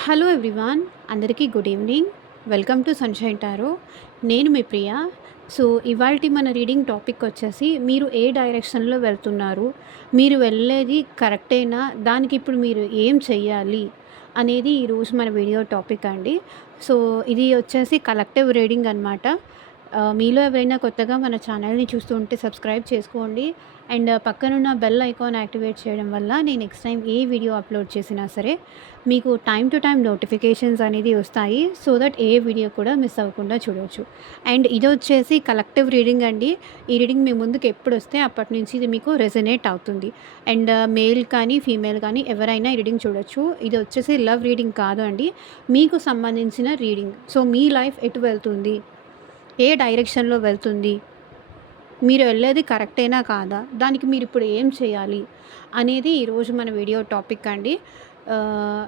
Hello everyone, అందరికీ good evening. Welcome to sunshine tarot. నేను మీ ప్రియ. So, ఇవాల్టి మన రీడింగ్ టాపిక్ వచ్చేసి మీరు ఏ డైరెక్షన్‌లో వెళ్తున్నారు? మీరు వెళ్ళేది కరెక్టేనా? దానికి ఇప్పుడు మీరు ఏం చెయ్యాలి? అనేది ఈరోజు మన వీడియో టాపిక్ అండి. సో, ఇది వచ్చేసి కలెక్టివ్ రీడింగ్ అనమాట. మీలో ఎవరైనా కొత్తగా మన ఛానల్‌ని చూస్తూ ఉంటే సబ్స్క్రైబ్ చేసుకోండి. అండ్ పక్కనున్న బెల్ ఐకాన్ యాక్టివేట్ చేయడం వల్ల నేను నెక్స్ట్ టైం ఏ వీడియో అప్లోడ్ చేసినా సరే మీకు టైమ్ టు టైమ్ నోటిఫికేషన్స్ అనేది వస్తాయి. సో దట్ ఏ వీడియో కూడా మిస్ అవ్వకుండా చూడవచ్చు. అండ్ ఇది వచ్చేసి కలెక్టివ్ రీడింగ్ అండి. ఈ రీడింగ్ మీ ముందుకు ఎప్పుడొస్తే అప్పటి నుంచి ఇది మీకు రెజొనేట్ అవుతుంది. అండ్ మేల్ కానీ, ఫీమేల్ కానీ ఎవరైనా ఈ రీడింగ్ చూడొచ్చు. ఇది వచ్చేసి లవ్ రీడింగ్ కాదు అండి. మీకు సంబంధించిన రీడింగ్. సో, మీ లైఫ్ ఎటు వెళ్తుంది? ఏ డైరెక్షన్‌లో వెళ్తుంది? మీరు వెళ్ళేది కరెక్టేనా కాదా? దానికి మీరిప్పుడు ఏం చేయాలి? అనేది ఈరోజు మన వీడియో టాపిక్ అండి. ఆహ్,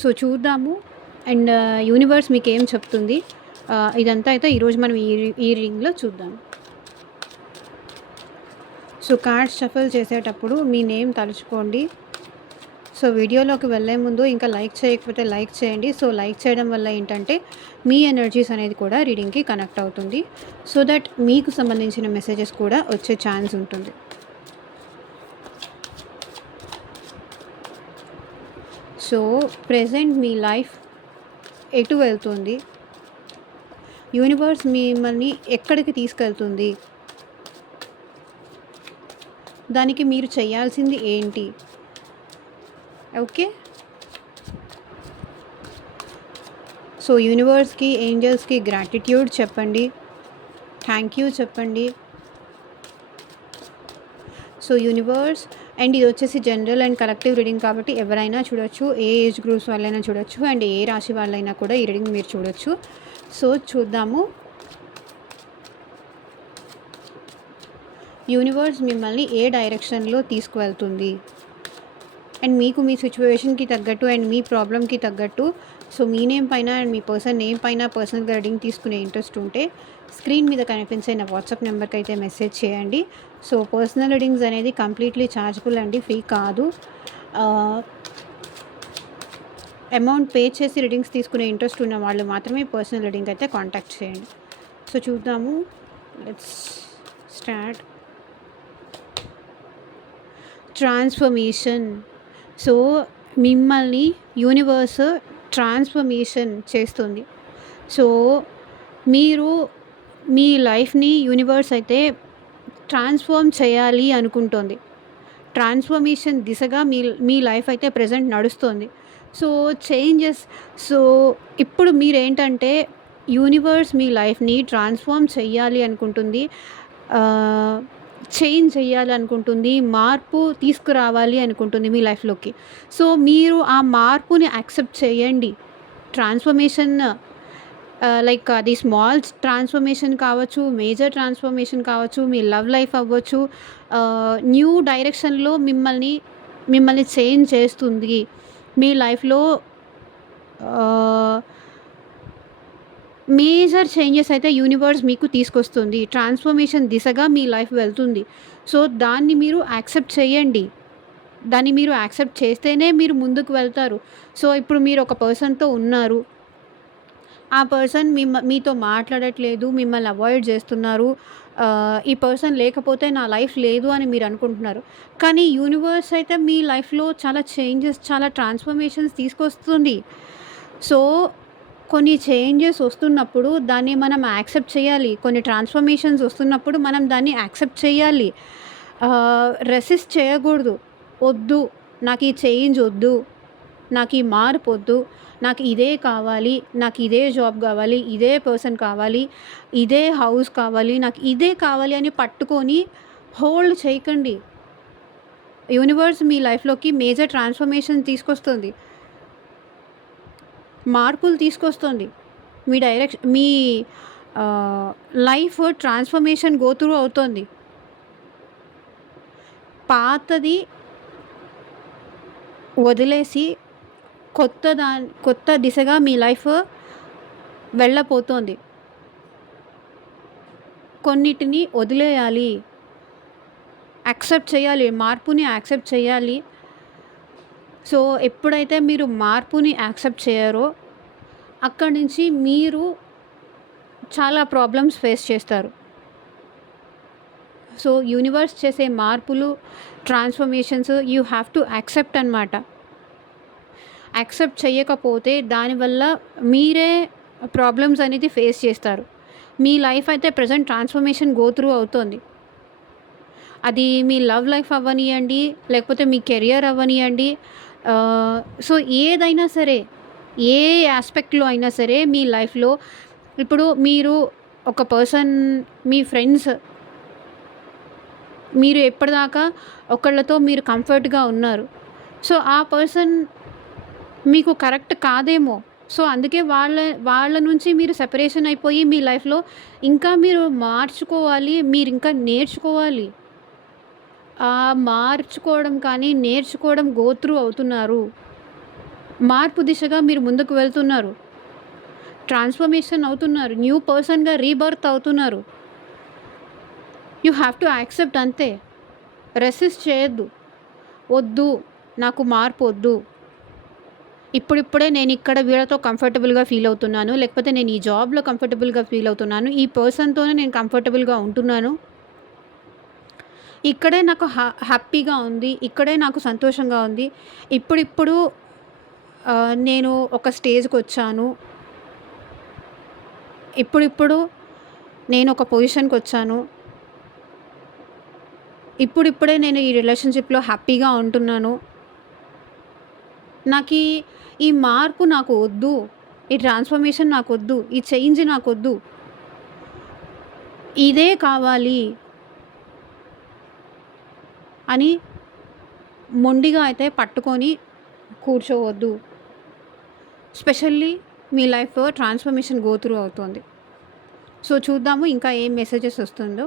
సో, చూద్దాము. అండ్ యూనివర్స్ మీకేం చెప్తుంది? ఇదంతా అయితే ఈరోజు మనం ఈ రీడింగ్‌లో చూద్దాం. సో, కార్డ్స్ షఫుల్ చేసేటప్పుడు మీ నేమ్ తలుచుకోండి. సో, వీడియోలోకి వెళ్ళే ముందు ఇంకా లైక్ చేయకపోతే లైక్ చేయండి. సో, లైక్ చేయడం వల్ల ఏంటంటే మీ ఎనర్జీస్ అనేది కూడా రీడింగ్‌కి కనెక్ట్ అవుతుంది. సో దట్ మీకు సంబంధించిన మెసేజెస్ కూడా వచ్చే ఛాన్స్ ఉంటుంది. సో, ప్రెజెంట్ మీ లైఫ్ ఎటు వెళ్తుంది? యూనివర్స్ మిమ్మల్ని ఎక్కడికి తీసుకెళ్తుంది? దానికి మీరు చేయాల్సింది ఏంటి? ఓకే. సో, యూనివర్స్‌కి, ఏంజెల్స్‌కి గ్రాటిట్యూడ్ చెప్పండి. థ్యాంక్ యూ చెప్పండి. సో, యూనివర్స్ అండ్ ఇది వచ్చేసి జనరల్ అండ్ కలెక్టివ్ రీడింగ్ కాబట్టి ఎవరైనా చూడొచ్చు. ఏ ఏజ్ గ్రూప్స్ వాళ్ళైనా చూడొచ్చు. అండ్ ఏ రాశి వాళ్ళైనా కూడా ఈ రీడింగ్ మీరు చూడొచ్చు. సో, చూద్దాము. యూనివర్స్ మిమ్మల్ని ఏ డైరెక్షన్‌లో తీసుకువెళ్తుంది? అండ్ మీకు మీ సిచ్యువేషన్‌కి తగ్గట్టు అండ్ మీ ప్రాబ్లమ్‌కి తగ్గట్టు సో, మీ నేమ్ పైన అండ్ మీ పర్సన్ నేమ్ పైన పర్సనల్‌గా రీడింగ్ తీసుకునే ఇంట్రెస్ట్ ఉంటే స్క్రీన్ మీద కనిపించే నా వాట్సాప్ నెంబర్కి అయితే మెసేజ్ చేయండి. సో, పర్సనల్ రీడింగ్స్ అనేది కంప్లీట్లీ ఛార్జబుల్ అండి, ఫ్రీ కాదు. అమౌంట్ పే చేసి రీడింగ్స్ తీసుకునే ఇంట్రెస్ట్ ఉన్న వాళ్ళు మాత్రమే పర్సనల్ రీడింగ్ అయితే కాంటాక్ట్ చేయండి. సో, చూద్దాము. Let's start. ట్రాన్స్ఫర్మేషన్. సో, మిమ్మల్ని యూనివర్స్ ట్రాన్స్ఫర్మేషన్ చేస్తుంది. సో, మీరు మీ లైఫ్‌ని యూనివర్స్ అయితే ట్రాన్స్ఫార్మ్ చేయాలి అనుకుంటోంది. ట్రాన్స్ఫర్మేషన్ దిశగా మీ మీ లైఫ్ అయితే ప్రెజెంట్ నడుస్తోంది. So, changes. సో, ఇప్పుడు మీరేంటంటే యూనివర్స్ మీ లైఫ్‌ని ట్రాన్స్ఫార్మ్ చెయ్యాలి అనుకుంటుంది. చేంజ్ చేయాలి అనుకుంటుంది. మార్పు తీసుకురావాలి అనుకుంటుంది మీ లైఫ్‌లోకి. సో, మీరు ఆ మార్పుని యాక్సెప్ట్ చేయండి. ట్రాన్స్ఫర్మేషన్ లైక్ అది స్మాల్ ట్రాన్స్ఫర్మేషన్ కావచ్చు, మేజర్ ట్రాన్స్ఫర్మేషన్ కావచ్చు, మీ లవ్ లైఫ్ అవ్వచ్చు. న్యూ డైరెక్షన్‌లో మిమ్మల్ని చేంజ్ చేస్తుంది. మీ లైఫ్‌లో ఆహ్, మేజర్ చేంజెస్ అయితే యూనివర్స్ మీకు తీసుకొస్తుంది. ట్రాన్స్ఫర్మేషన్ దిశగా మీ లైఫ్ వెళ్తుంది. సో, దాన్ని మీరు యాక్సెప్ట్ చేయండి. దాన్ని మీరు యాక్సెప్ట్ చేస్తేనే మీరు ముందుకు వెళ్తారు. సో, ఇప్పుడు మీరు ఒక పర్సన్‌తో ఉన్నారు. ఆ పర్సన్ మీతో మాట్లాడట్లేదు, మిమ్మల్ని అవాయిడ్ చేస్తున్నారు. ఈ పర్సన్ లేకపోతే నా లైఫ్ లేదు అని మీరు అనుకుంటున్నారు. కానీ యూనివర్స్ అయితే మీ లైఫ్‌లో చాలా చేంజెస్, చాలా ట్రాన్స్ఫర్మేషన్స్ తీసుకొస్తుంది. సో, కొన్ని చేంజెస్ వస్తున్నప్పుడు దాన్ని మనం యాక్సెప్ట్ చేయాలి. కొన్ని ట్రాన్స్ఫర్మేషన్స్ వస్తున్నప్పుడు మనం దాన్ని యాక్సెప్ట్ చేయాలి. రెసిస్ట్ చేయకూడదు. వద్దు, నాకు ఈ చేంజ్ వద్దు, నాకు ఈ మార్పు వద్దు, నాకు ఇదే కావాలి, నాకు ఇదే జాబ్ కావాలి, ఇదే పర్సన్ కావాలి, ఇదే హౌస్ కావాలి, నాకు ఇదే కావాలి అని పట్టుకొని హోల్డ్ చేయకండి. యూనివర్స్ మీ లైఫ్‌లోకి మేజర్ ట్రాన్స్ఫర్మేషన్ తీసుకొస్తుంది. మార్పులు తీసుకొస్తుంది. మీ లైఫ్ ట్రాన్స్ఫర్మేషన్ గో త్రూ అవుతోంది. పాతది వదిలేసి కొత్త దిశగా మీ లైఫ్ వెళ్ళబోతోంది. కొన్నిటిని వదిలేయాలి. యాక్సెప్ట్ చేయాలి. మార్పుని యాక్సెప్ట్ చేయాలి. సో, ఎప్పుడైతే మీరు మార్పుని యాక్సెప్ట్ చేయరో, అక్కడి నుంచి మీరు చాలా ప్రాబ్లమ్స్ ఫేస్ చేస్తారు. సో, యూనివర్స్ చేసే మార్పులు, transformations you have to accept అనమాట. యాక్సెప్ట్ చేయకపోతే దానివల్ల మీరే ప్రాబ్లమ్స్ అనేది ఫేస్ చేస్తారు. మీ లైఫ్ అయితే ప్రెజెంట్ ట్రాన్స్‌ఫర్మేషన్ గో త్రూ అవుతోంది. అది మీ లవ్ లైఫ్ అవ్వనియండి, లేకపోతే మీ కెరియర్ అవ్వనియండి. సో, ఏదైనా సరే, ఏ యాస్పెక్ట్‌లో అయినా సరే మీ లైఫ్‌లో ఇప్పుడు మీరు ఒక పర్సన్, మీ ఫ్రెండ్స్, మీరు ఎప్పటిదాకా ఒకళ్ళతో మీరు కంఫర్ట్‌గా ఉన్నారు. సో, ఆ పర్సన్ మీకు కరెక్ట్ కాదేమో. సో, అందుకే వాళ్ళ నుంచి మీరు సెపరేషన్ అయిపోయి మీ లైఫ్‌లో ఇంకా మీరు మార్చుకోవాలి. మీరింకా నేర్చుకోవాలి. మార్చుకోవడం కానీ, నేర్చుకోవడం గో త్రూ అవుతున్నారు. మార్పు దిశగా మీరు ముందుకు వెళ్తున్నారు. ట్రాన్స్‌ఫర్మేషన్ అవుతున్నారు. న్యూ పర్సన్‌గా రీబర్త్ అవుతున్నారు. యూ హ్యావ్ టు యాక్సెప్ట్ అంతే. రెసిస్ట్ చేయొద్దు. వద్దు, నాకు మార్పు వద్దు. ఇప్పుడిప్పుడే నేనిక్కడ వీళ్ళతో కంఫర్టబుల్‌గా ఫీల్ అవుతున్నాను. లేకపోతే నేను ఈ జాబ్‌లో కంఫర్టబుల్‌గా ఫీల్ అవుతున్నాను. ఈ పర్సన్‌తోనే నేను కంఫర్టబుల్‌గా ఉంటున్నాను. ఇక్కడే నాకు హ్యాపీగా ఉంది. ఇక్కడే నాకు సంతోషంగా ఉంది. ఇప్పుడిప్పుడు నేను ఒక స్టేజ్‌కొచ్చాను. ఇప్పుడిప్పుడు నేనొక పొజిషన్‌కొచ్చాను. ఇప్పుడిప్పుడే నేను ఈ రిలేషన్‌షిప్‌లో హ్యాపీగా ఉంటున్నాను. నాకీ ఈ మార్పు నాకు వద్దు. ఈ ట్రాన్స్‌ఫర్మేషన్ నాకొద్దు. ఈ చేంజ్ నాకొద్దు. ఇదే కావాలి అని మొండిగా అయితే పట్టుకొని కూర్చోవద్దు. స్పెషల్లీ మీ లైఫ్‌లో ట్రాన్స్‌ఫర్మేషన్ గో త్రూ అవుతోంది. సో, చూద్దాము ఇంకా ఏం మెసేజెస్ వస్తుందో.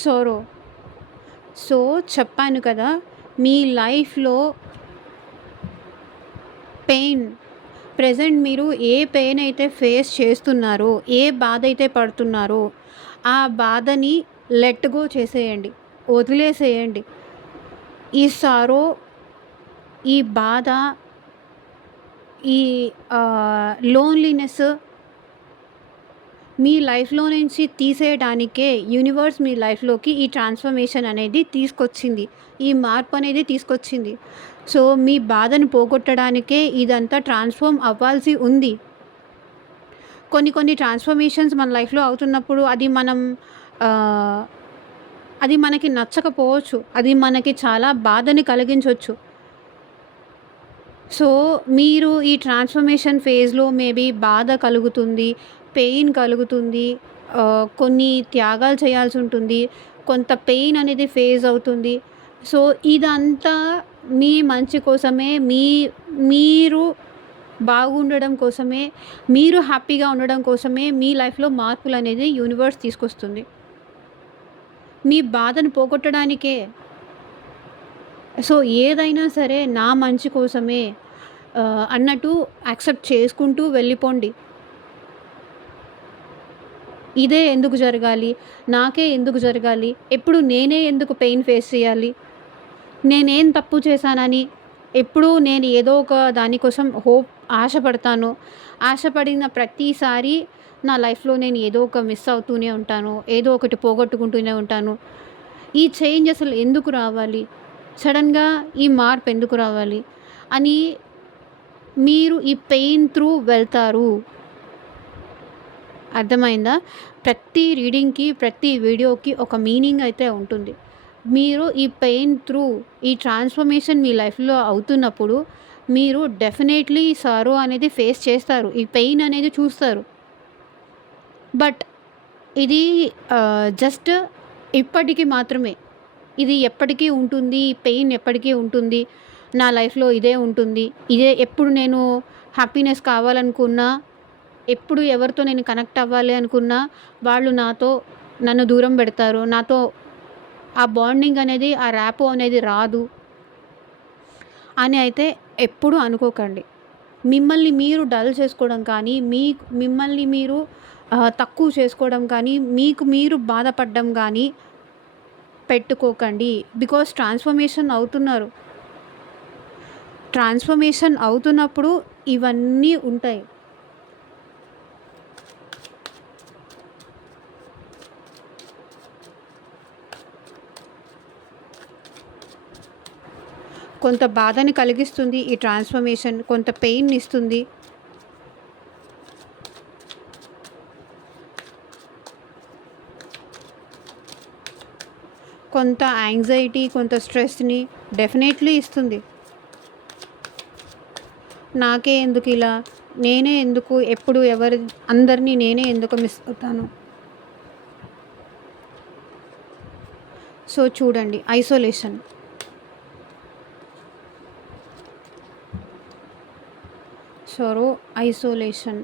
సోరో. సో, చెప్పాను కదా! మీ లైఫ్‌లో పెయిన్, ప్రెజెంట్ మీరు ఏ పెయిన్ అయితే ఫేస్ చేస్తున్నారో, ఏ బాధ అయితే పడుతున్నారో, ఆ బాధని లెట్ గో చేసేయండి. వదిలేసేయండి. ఈ సారో, ఈ బాధ, ఈ లోన్లీనెస్ మీ లైఫ్‌లో నుంచి తీసేయడానికే యూనివర్స్ మీ లైఫ్‌లోకి ఈ ట్రాన్స్‌ఫర్మేషన్ అనేది తీసుకొచ్చింది. ఈ మార్పు అనేది తీసుకొచ్చింది. సో, మీ బాధను పోగొట్టడానికే ఇదంతా ట్రాన్స్‌ఫార్మ్ అవ్వాల్సి ఉంది. కొన్ని కొన్ని ట్రాన్స్‌ఫర్మేషన్స్ మన లైఫ్‌లో అవుతున్నప్పుడు ఆహ్, అది మనకి నచ్చకపోవచ్చు. అది మనకి చాలా బాధని కలిగించొచ్చు. సో, మీరు ఈ ట్రాన్స్‌ఫర్మేషన్ ఫేజ్‌లో మేబీ బాధ కలుగుతుంది, పెయిన్ కలుగుతుంది, కొన్ని త్యాగాలు చేయాల్సుంటుంది, కొంత పెయిన్ అనేది ఫేస్ అవుతుంది. సో, ఇదంతా మీ మంచి కోసమే, మీరు బాగుండడం కోసమే, మీరు హ్యాపీగా ఉండడం కోసమే మీ లైఫ్‌లో మార్పులనేది యూనివర్స్ తీసుకొస్తుంది. మీ బాధను పోగొట్టడానికే. సో, ఏదైనా సరే నా మంచి కోసమే అన్నట్టు యాక్సెప్ట్ చేసుకుంటూ వెళ్ళిపోండి. ఇదే ఎందుకు జరగాలి? నాకే ఎందుకు జరగాలి? ఎప్పుడు నేనే ఎందుకు పెయిన్ ఫేస్ చేయాలి? నేనేం తప్పు చేశానని ఎప్పుడూ నేను ఏదో ఒక దాని కోసం ఆశపడతాను. ఆశపడిన ప్రతిసారి నా లైఫ్‌లో నేను ఏదో ఒక మిస్ అవుతూనే ఉంటాను. ఏదో ఒకటి పోగొట్టుకుంటూనే ఉంటాను. ఈ చేంజ్ అసలు ఎందుకు రావాలి? సడెన్‌గా ఈ మార్పు ఎందుకు రావాలి? అని మీరు ఈ పెయిన్ త్రూ వెళ్తారు. అర్థమైందా? ప్రతి రీడింగ్‌కి, ప్రతి వీడియోకి ఒక మీనింగ్ అయితే ఉంటుంది. మీరు ఈ పెయిన్ త్రూ ఈ ట్రాన్స్‌ఫర్మేషన్ మీ లైఫ్‌లో అవుతున్నప్పుడు మీరు డెఫినెట్‌లీ సారో అనేది ఫేస్ చేస్తారు. ఈ పెయిన్ అనేది చూస్తారు. బట్ ఇది జస్ట్ ఇప్పటికి మాత్రమే. ఇది ఎప్పటికీ ఉంటుంది. ఈ పెయిన్ ఎప్పటికీ ఉంటుంది. నా లైఫ్‌లో ఇదే ఉంటుంది. ఇదే ఎప్పుడు నేను హ్యాపీనెస్ కావాలనుకున్నా, ఎప్పుడు ఎవరితో నేను కనెక్ట్ అవ్వాలి అనుకున్నా, వాళ్ళు నన్ను దూరం పెడతారు. నాతో ఆ బాండింగ్ అనేది, ఆ ర్యాపో అనేది రాదు అని అయితే ఎప్పుడూ అనుకోకండి. మిమ్మల్ని మీరు డల్ చేసుకోవడం కానీ, మిమ్మల్ని మీరు తక్కువ చేసుకోవడం కానీ, మీకు మీరు బాధపడడం గానీ పెట్టుకోకండి. బికాజ్ ట్రాన్స్‌ఫర్మేషన్ అవుతున్నప్పుడు ఇవన్నీ ఉంటాయి. కొంత బాధని కలిగిస్తుంది ఈ ట్రాన్స్‌ఫర్మేషన్. కొంత పెయిన్‌నిస్తుంది. కొంత యాంగ్జైటీ, కొంత స్ట్రెస్‌ని డెఫినెట్‌లీ ఇస్తుంది. నాకే ఎందుకిలా? నేనే ఎందుకు ఎప్పుడు అందరిని నేనే ఎందుకు మిస్ అవుతాను? సో చూడండి, ఐసోలేషన్. ఐసోలేషన్.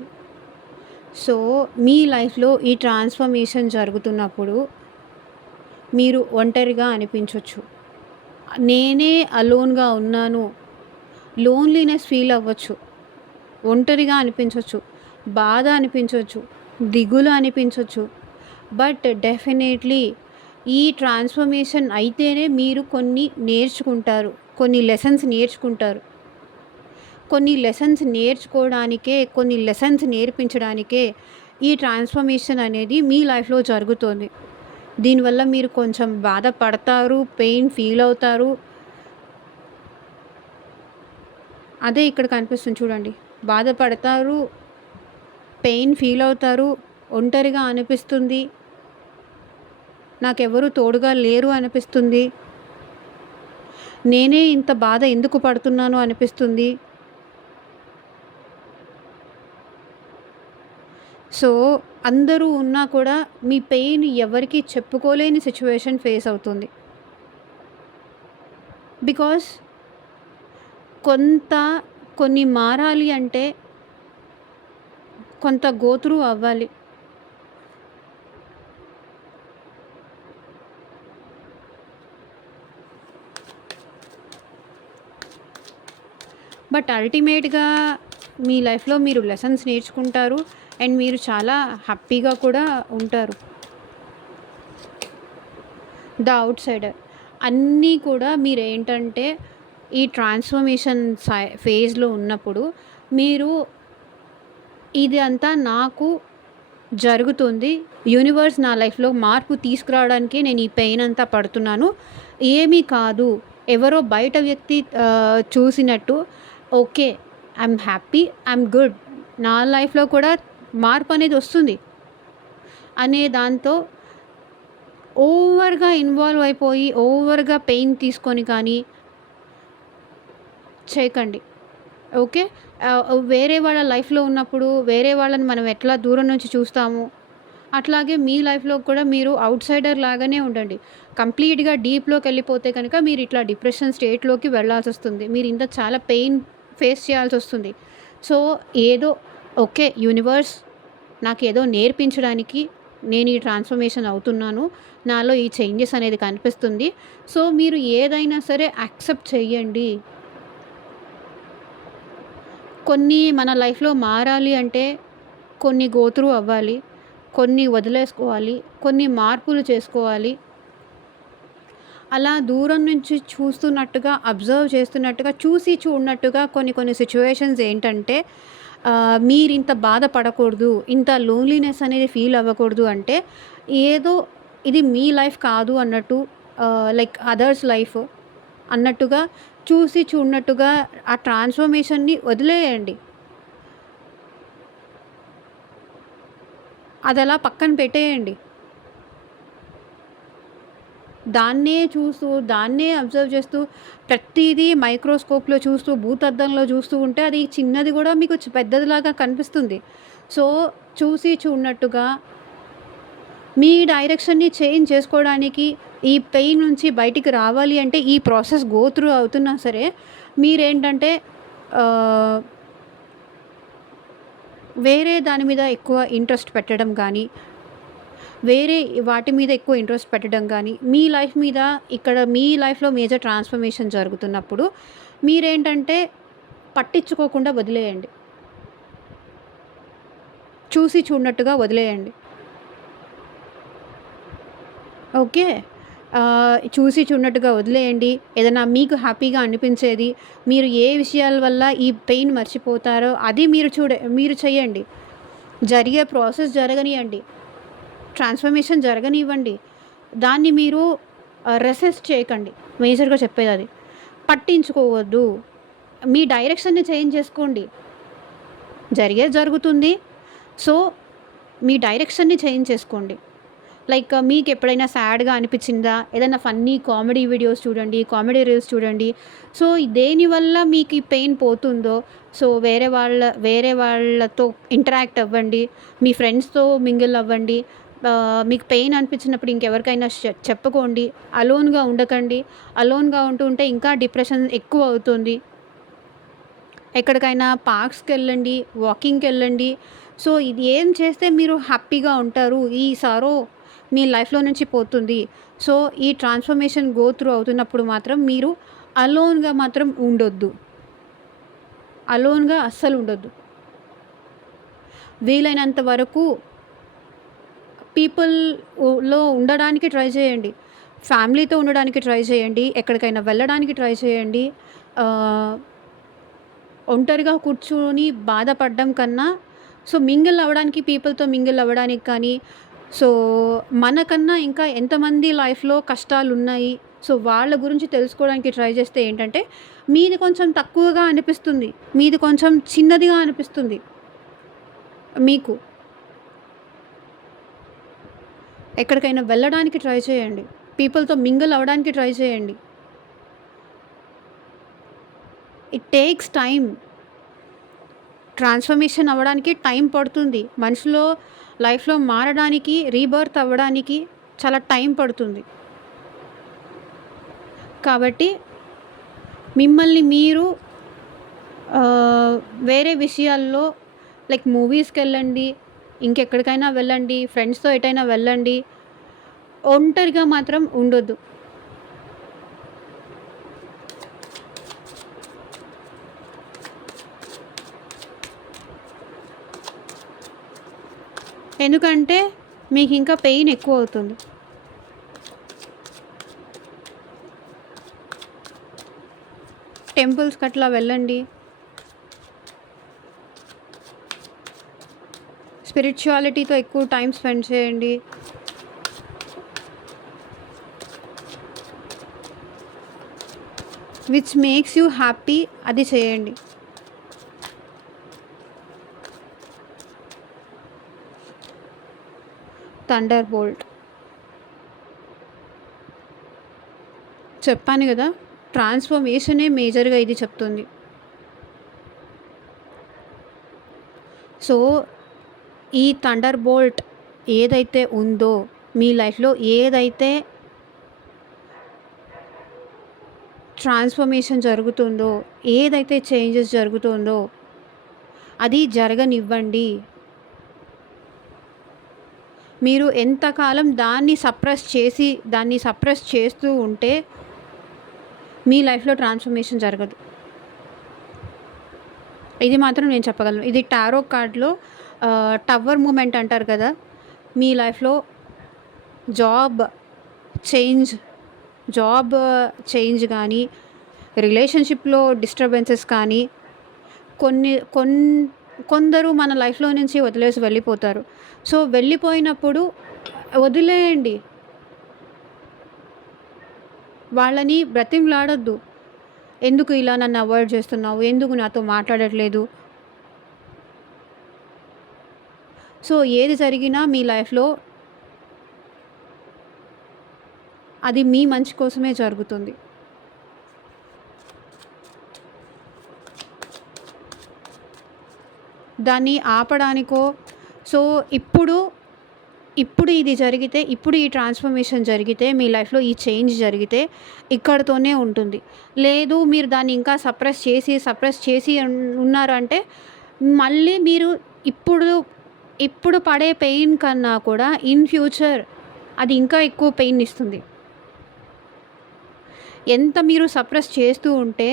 సో మీ లైఫ్‌లో ఈ ట్రాన్స్‌ఫర్మేషన్ జరుగుతున్నప్పుడు మీరు ఒంటరిగా అనిపించొచ్చు. నేనే అలోన్‌గా ఉన్నాను. లోన్లీనెస్ ఫీల్ అవ్వచ్చు. ఒంటరిగా అనిపించొచ్చు. బాధ అనిపించొచ్చు. దిగులు అనిపించొచ్చు. బట్ డెఫినెట్‌లీ ఈ ట్రాన్స్‌ఫర్మేషన్ అయితేనే మీరు కొన్ని నేర్చుకుంటారు. కొన్ని లెసన్స్ నేర్చుకుంటారు. కొన్ని లెసన్స్ నేర్చుకోవడానికే, కొన్ని లెసన్స్ నేర్పించడానికే ఈ ట్రాన్స్‌ఫర్మేషన్ అనేది మీ లైఫ్‌లో జరుగుతోంది. దీనివల్ల మీరు కొంచెం బాధపడతారు, పెయిన్ ఫీల్ అవుతారు. అదే ఇక్కడ కనిపిస్తుంది చూడండి. బాధపడతారు, పెయిన్ ఫీల్ అవుతారు, ఒంటరిగా అనిపిస్తుంది, నాకెవరు తోడుగా లేరు అనిపిస్తుంది, నేనే ఇంత బాధ ఎందుకు పడుతున్నాను అనిపిస్తుంది. సో అందరూ ఉన్నా కూడా మీ పెయిన్ ఎవరికీ చెప్పుకోలేని సిచ్యువేషన్ ఫేస్ అవుతుంది. బికాస్ కొన్ని మారాలి అంటే కొంత గో త్రూ అవ్వాలి. బట్ అల్టిమేట్‌గా మీ లైఫ్‌లో మీరు లెసన్స్ నేర్చుకుంటారు అండ్ మీరు చాలా హ్యాపీగా కూడా ఉంటారు. ద ఔట్‌సైడర్ అన్నీ కూడా మీరేంటంటే ఈ ట్రాన్స్‌ఫర్మేషన్ ఫేజ్‌లో ఉన్నప్పుడు మీరు ఇది అంతా నాకు జరుగుతుంది. యూనివర్స్ నా లైఫ్‌లో మార్పు తీసుకురావడానికే నేను ఈ పెయిన్ అంతా పడుతున్నాను. ఏమీ కాదు. ఎవరో బయట వ్యక్తి చూసినట్టు okay. I'm happy. I'm good. నా లైఫ్‌లో కూడా మార్పు అనేది వస్తుంది అనే దాంతో ఓవర్‌గా ఇన్వాల్వ్ అయిపోయి, ఓవర్‌గా పెయిన్ తీసుకొని కానీ చేయకండి. ఓకే. వేరే వాళ్ళ లైఫ్‌లో ఉన్నప్పుడు వేరే వాళ్ళని మనం ఎట్లా దూరం నుంచి చూస్తాము, అట్లాగే మీ లైఫ్‌లో కూడా మీరు ఔట్‌సైడర్ లాగానే ఉండండి. కంప్లీట్‌గా డీప్‌లోకి వెళ్ళిపోతే కనుక మీరు ఇట్లా డిప్రెషన్ స్టేట్‌లోకి వెళ్ళాల్సొస్తుంది. మీరు ఇంత చాలా పెయిన్ ఫేస్ చేయాల్సొస్తుంది. సో ఏదో ఓకే, యూనివర్స్ నాకేదో నేర్పించడానికి నేను ఈ ట్రాన్స్‌ఫర్మేషన్ అవుతున్నాను. నాలో ఈ చేంజెస్ అనేది కనిపిస్తుంది. సో మీరు ఏదైనా సరే యాక్సెప్ట్ చేయండి. కొన్ని మన లైఫ్‌లో మారాలి అంటే కొన్ని గో త్రూ అవ్వాలి. కొన్ని వదిలేసుకోవాలి. కొన్ని మార్పులు చేసుకోవాలి. అలా దూరం నుంచి చూస్తున్నట్టుగా, అబ్జర్వ్ చేస్తున్నట్టుగా, చూసి చూడనట్టుగా కొన్ని సిట్యుయేషన్స్ ఏంటంటే మీరింత బాధపడకూడదు, ఇంత లోన్లీనెస్ అనేది ఫీల్ అవ్వకూడదు అంటే ఏదో ఇది మీ లైఫ్ కాదు అన్నట్టు, లైక్ అదర్స్ లైఫ్ అన్నట్టుగా చూసి చూడనట్టుగా ఆ ట్రాన్స్‌ఫర్మేషన్‌ని వదిలేయండి. అదలా పక్కన పెట్టేయండి. దాన్నే చూస్తూ, దాన్నే అబ్జర్వ్ చేస్తూ, ప్రతీదీ మైక్రోస్కోప్‌లో చూస్తూ, భూతద్దంలో చూస్తూ ఉంటే అది చిన్నది కూడా మీకు పెద్దదిలాగా కనిపిస్తుంది. సో చూసి చూడనట్టుగా మీ డైరెక్షన్‌ని చేంజ్ చేసుకోవడానికి, ఈ పెయిన్ నుంచి బయటికి రావాలి అంటే ఈ ప్రాసెస్ గో త్రూ అవుతున్నా సరే మీరేంటంటే వేరే దాని మీద ఎక్కువ ఇంట్రెస్ట్ పెట్టడం కానీ, వేరే వాటి మీద ఎక్కువ ఇంట్రెస్ట్ పెట్టడం కానీ, మీ లైఫ్ మీద ఇక్కడ మీ లైఫ్‌లో మేజర్ ట్రాన్స్‌ఫర్మేషన్ జరుగుతున్నప్పుడు మీరేంటంటే పట్టించుకోకుండా వదిలేయండి. చూసి చూడనట్టుగా వదిలేయండి. ఓకే. చూసి చూడనట్టుగా వదిలేయండి. ఏదైనా మీకు హ్యాపీగా అనిపించేది, మీరు ఏ విషయాల వల్ల ఈ పెయిన్ మర్చిపోతారో అది మీరు చేయండి. జరిగే ప్రాసెస్ జరగనియండి. ట్రాన్స్‌ఫర్మేషన్ జరగనివ్వండి. దాన్ని మీరు రెసిస్ట్ చేయకండి. మేజర్‌గా చెప్పేదది. పట్టించుకోవద్దు. మీ డైరెక్షన్‌ని చేంజ్ చేసుకోండి. జరిగేది జరుగుతుంది. సో, మీ డైరెక్షన్‌ని చేంజ్ చేసుకోండి. లైక్ మీకెప్పుడైనా సాడ్‌గా అనిపిచ్చిందా? ఏదైనా ఫన్నీ కామెడీ వీడియోస్ చూడండి, కామెడీ రీల్స్ చూడండి. సో, దేనివల్ల మీకు ఈ పెయిన్ పోతుందో, సో, వేరే వాళ్ళతో ఇంటరాక్ట్ అవ్వండి. మీ ఫ్రెండ్స్‌తో మింగిల్ అవ్వండి. మీకు పెయిన్ అనిపించినప్పుడు ఇంకెవరికైనా చెప్పుకోండి. అలోన్‌గా ఉండకండి. అలోన్‌గా ఉంటే ఇంకా డిప్రెషన్ ఎక్కువ అవుతుంది. ఎక్కడికైనా పార్క్స్‌కెళ్ళండి, వాకింగ్‌కెళ్ళండి. సో, ఇది ఏం చేస్తే మీరు హ్యాపీగా ఉంటారు. ఈ సారో మీ లైఫ్‌లో నుంచి పోతుంది. సో, ఈ ట్రాన్స్‌ఫర్మేషన్ గో త్రూ అవుతున్నప్పుడు మాత్రం మీరు అలోన్‌గా మాత్రం ఉండొద్దు. అలోన్‌గా అస్సలు ఉండొద్దు. వీలైనంత వరకు పీపుల్‌లో ఉండడానికి ట్రై చేయండి. ఫ్యామిలీతో ఉండడానికి ట్రై చేయండి. ఎక్కడికైనా వెళ్ళడానికి ట్రై చేయండి. ఆహ్, ఒంటరిగా కూర్చొని బాధపడడం కన్నా సో, మింగిల్ అవ్వడానికి పీపుల్‌తో మింగిల్ అవ్వడానికి కానీ, సో, మనకన్నా ఇంకా ఎంతమంది లైఫ్‌లో కష్టాలున్నాయి. సో, వాళ్ళ గురించి తెలుసుకోవడానికి ట్రై చేస్తే ఏంటంటే, మీది కొంచెం తక్కువగా అనిపిస్తుంది. మీది కొంచెం చిన్నదిగా అనిపిస్తుంది మీకు. ఎక్కడికైనా వెళ్ళడానికి ట్రై చేయండి. పీపుల్‌తో మింగిల్ అవ్వడానికి ట్రై చేయండి. It takes time. ట్రాన్స్‌ఫర్మేషన్ అవ్వడానికి టైం పడుతుంది. మనిషిలో లైఫ్‌లో మారడానికి, రీబర్త్ అవ్వడానికి చాలా టైం పడుతుంది. కాబట్టి మిమ్మల్ని మీరు వేరే విషయాల్లో లైక్ మూవీస్‌కెళ్ళండి, ఇంకెక్కడికైనా వెళ్ళండి, ఫ్రెండ్స్‌తో ఎటైనా వెళ్ళండి. ఒంటరిగా మాత్రం ఉండొద్దు. ఎందుకంటే మీకింకా పెయిన్ ఎక్కువవుతుంది. టెంపుల్స్‌కి అట్లా వెళ్ళండి. స్పిరిచ్యువాలిటీతో ఎక్కువ టైం స్పెండ్ చేయండి. విచ్ మేక్స్ యూ హ్యాపీ అది చేయండి. Thunderbolt. చెప్పాను గదా! ట్రాన్స్‌ఫర్మేషనే మేజర్‌గా ఇది చెప్తుంది. సో, ఈ థండర్ బోల్ట్ ఏదైతే ఉందో, మీ లైఫ్‌లో ఏదైతే ట్రాన్స్‌ఫర్మేషన్ జరుగుతుందో, ఏదైతే చేంజెస్ జరుగుతుందో, అది జరగనివ్వండి. మీరు ఎంతకాలం దాన్ని సప్రెస్ చేస్తూ ఉంటే, మీ లైఫ్‌లో ట్రాన్స్‌ఫర్మేషన్ జరగదు. ఇది మాత్రం నేను చెప్పగలను. ఇది టారో కార్డ్‌లో టవర్ మూమెంట్ అంటారు కదా! మీ లైఫ్‌లో జాబ్ చేంజ్ జాబ్ చేంజ్ గానీ, రిలేషన్‌షిప్‌లో డిస్టర్బెన్సెస్ కానీ, కొన్ని కొన్ కొందరు మన లైఫ్‌లో నుంచి వదిలేసి వెళ్ళిపోతారు. సో, వెళ్ళిపోయినప్పుడు వదిలేయండి. వాళ్ళని బ్రతిమలాడొద్దు. ఎందుకు ఇలా నన్ను అవాయిడ్ చేస్తున్నావు? ఎందుకు నాతో మాట్లాడట్లేదు? సో, ఏది జరిగినా మీ లైఫ్‌లో అది మీ మంచి కోసమే జరుగుతుంది. దాన్ని ఆపడానికో సో, ఇప్పుడు ఇది జరిగితే, ఇప్పుడు ఈ ట్రాన్స్‌ఫర్మేషన్ జరిగితే, మీ లైఫ్‌లో ఈ చేంజ్ జరిగితే ఇక్కడితోనే ఉంటుంది. లేదు మీరు దాన్ని ఇంకా సప్రెస్ చేసి ఉన్నారంటే మళ్ళీ మీరు ఇప్పుడు ఇప్పుడు పడే పెయిన్ కన్నా కూడా ఇన్ ఫ్యూచర్ అది ఇంకా ఎక్కువ పెయిన్‌నిస్తుంది. ఎంత మీరు సప్రెస్ చేస్తూ ఉంటే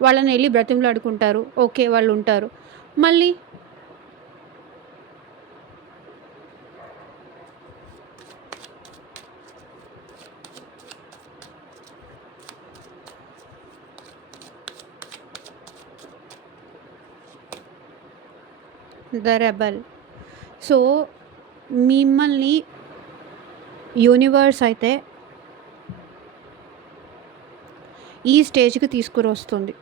వాళ్ళని వెళ్ళి బ్రతిమలాడుకుంటారు. ఓకే. వాళ్ళు ఉంటారు. మళ్ళీ ద రెబెల్. సో, మిమ్మల్ని యూనివర్స్ అయితే ఈ స్టేజ్‌కి తీసుకొనొస్తుంది.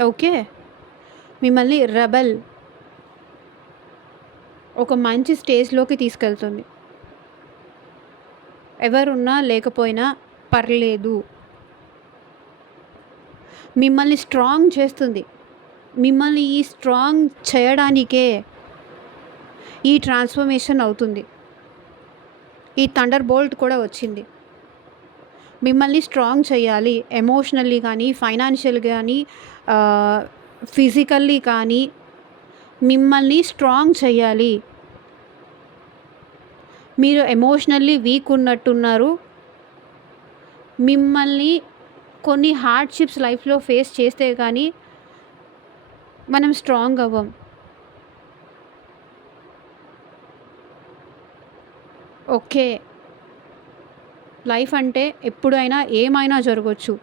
ఓకే. మిమ్మల్ని రెబెల్ ఒక మంచి స్టేజ్‌లోకి తీసుకెళ్తుంది. ఎవరున్నా లేకపోయినా పర్లేదు. మిమ్మల్ని స్ట్రాంగ్ చేస్తుంది. మిమ్మల్ని ఈ స్ట్రాంగ్ చేయడానికే ఈ ట్రాన్స్‌ఫర్మేషన్ అవుతుంది. ఈ థండర్ బోల్ట్ కూడా వచ్చింది. మిమ్మల్ని స్ట్రాంగ్ చేయాలి. ఎమోషనల్లీ కానీ, ఫైనాన్షియల్‌గా కానీ, ఫిజికల్లీ కానీ మిమ్మల్ని స్ట్రాంగ్ చేయాలి. మీరు ఎమోషనల్లీ వీక్ ఉన్నట్టున్నారు. మిమ్మల్ని కొన్ని హార్డ్‌షిప్స్ లైఫ్‌లో ఫేస్ చేస్తే కానీ మనం స్ట్రాంగ్ అవ్వం. ఓకే. లైఫ్ అంటే ఎప్పుడైనా ఏమైనా జరగొచ్చు.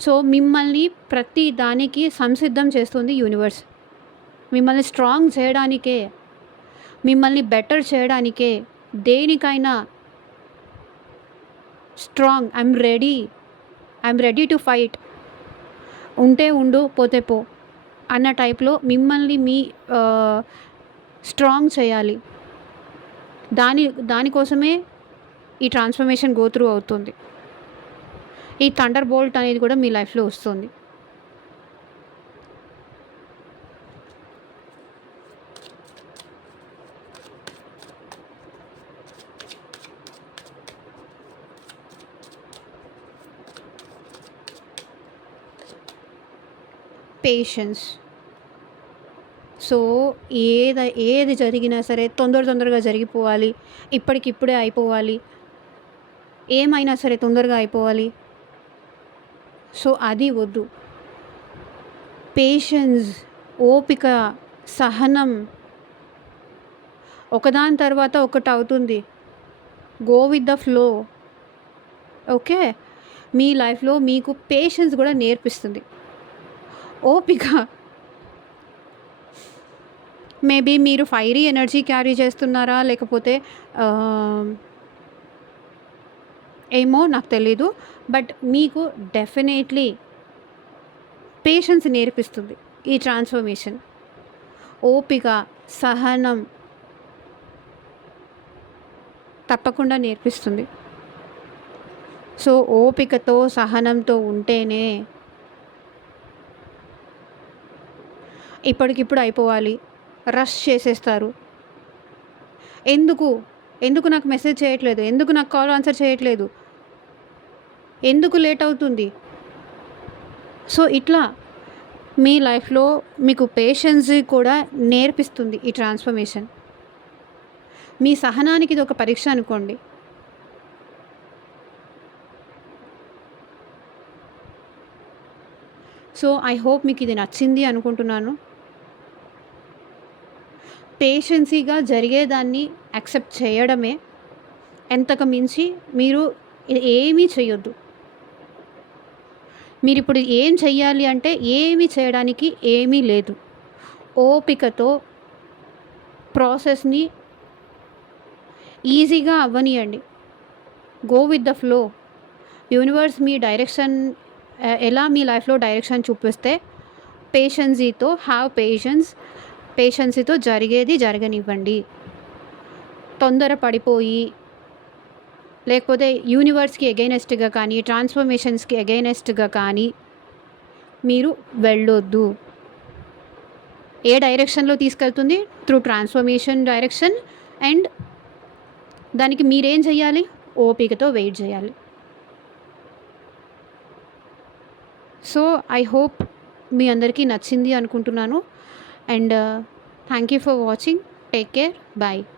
సో, మిమ్మల్ని ప్రతి దానికి సంసిద్ధం చేస్తుంది యూనివర్స్. మిమ్మల్ని స్ట్రాంగ్ చేయడానికే, మిమ్మల్ని బెటర్ చేయడానికే, దేనికైనా strong I'm ready to fight. ఉంటే ఉండు, పోతే పో అన్న టైప్‌లో మిమ్మల్ని స్ట్రాంగ్ చేయాలి. దానికోసమే ఈ ట్రాన్స్‌ఫర్మేషన్ గో త్రూ అవుతుంది. ఈ థండర్ బోల్ట్ అనేది కూడా మీ లైఫ్‌లో వస్తుంది. పేషెన్స్. సో, ఏది జరిగినా సరే తొందరగా జరిగిపోవాలి. ఇప్పటికిప్పుడే అయిపోవాలి. ఏమైనా సరే తొందరగా అయిపోవాలి. సో, అది వద్దు. పేషెన్స్, ఓపిక, సహనం ఒకదాని తర్వాత ఒకటవుతుంది. Go with the flow. Okay. మీ లైఫ్‌లో మీకు పేషెన్స్ కూడా నేర్పిస్తుంది. ఓపిక. మేబీ మీరు ఫైరీ ఎనర్జీ క్యారీ చేస్తున్నారా? లేకపోతే ఏమో నాకు తెలీదు. బట్ మీకు డెఫినెట్‌లీ పేషెన్స్ నేర్పిస్తుంది ఈ ట్రాన్స్‌ఫర్మేషన్. ఓపిక, సహనం తప్పకుండా నేర్పిస్తుంది. సో, ఓపికతో, సహనంతో ఉంటేనే ఇప్పటికిప్పుడు అయిపోవాలి. రష్ చేసేస్తారు. ఎందుకు నాకు మెసేజ్ చేయట్లేదు? ఎందుకు నాకు కాల్ ఆన్సర్ చేయట్లేదు? ఎందుకు లేట్ అవుతుంది? సో, ఇట్లా మీ లైఫ్‌లో మీకు పేషెన్స్ కూడా నేర్పిస్తుంది ఈ ట్రాన్స్‌ఫర్మేషన్. మీ సహనానికి ఇదొక పరీక్ష అనుకోండి. సో, ఐ హోప్ మీకు ఇది నచ్చింది అనుకుంటున్నాను. పేషెన్సీగా జరిగేదాన్ని యాక్సెప్ట్ చేయడమే. ఎంతకు మించి మీరు ఏమీ చేయొద్దు. మీరిప్పుడు ఏం చెయ్యాలి అంటే ఏమీ చేయడానికి ఏమీ లేదు. ఓపికతో ప్రాసెస్‌ని ఈజీగా అవ్వనియండి. Go with the flow. Universe మీ డైరెక్షన్ ఎలా మీ లైఫ్‌లో డైరెక్షన్ చూపిస్తే పేషెన్సీతో పేషెన్సీతో జరిగేది జరగనివ్వండి. తొందర పడిపోయి లేకపోతే యూనివర్స్‌కి ఎగైనెస్ట్‌గా కానీ, ట్రాన్స్‌ఫర్మేషన్స్‌కి ఎగైనెస్ట్‌గా కానీ మీరు వెళ్ళొద్దు. ఏ డైరెక్షన్‌లో తీసుకెళ్తుంది? Through transformation direction. అండ్ దానికి మీరేం చేయాలి? ఓపికతో వెయిట్ చేయాలి. సో, ఐ హోప్ మీ అందరికీ నచ్చింది అనుకుంటున్నాను. And thank you for watching. Take care. Bye.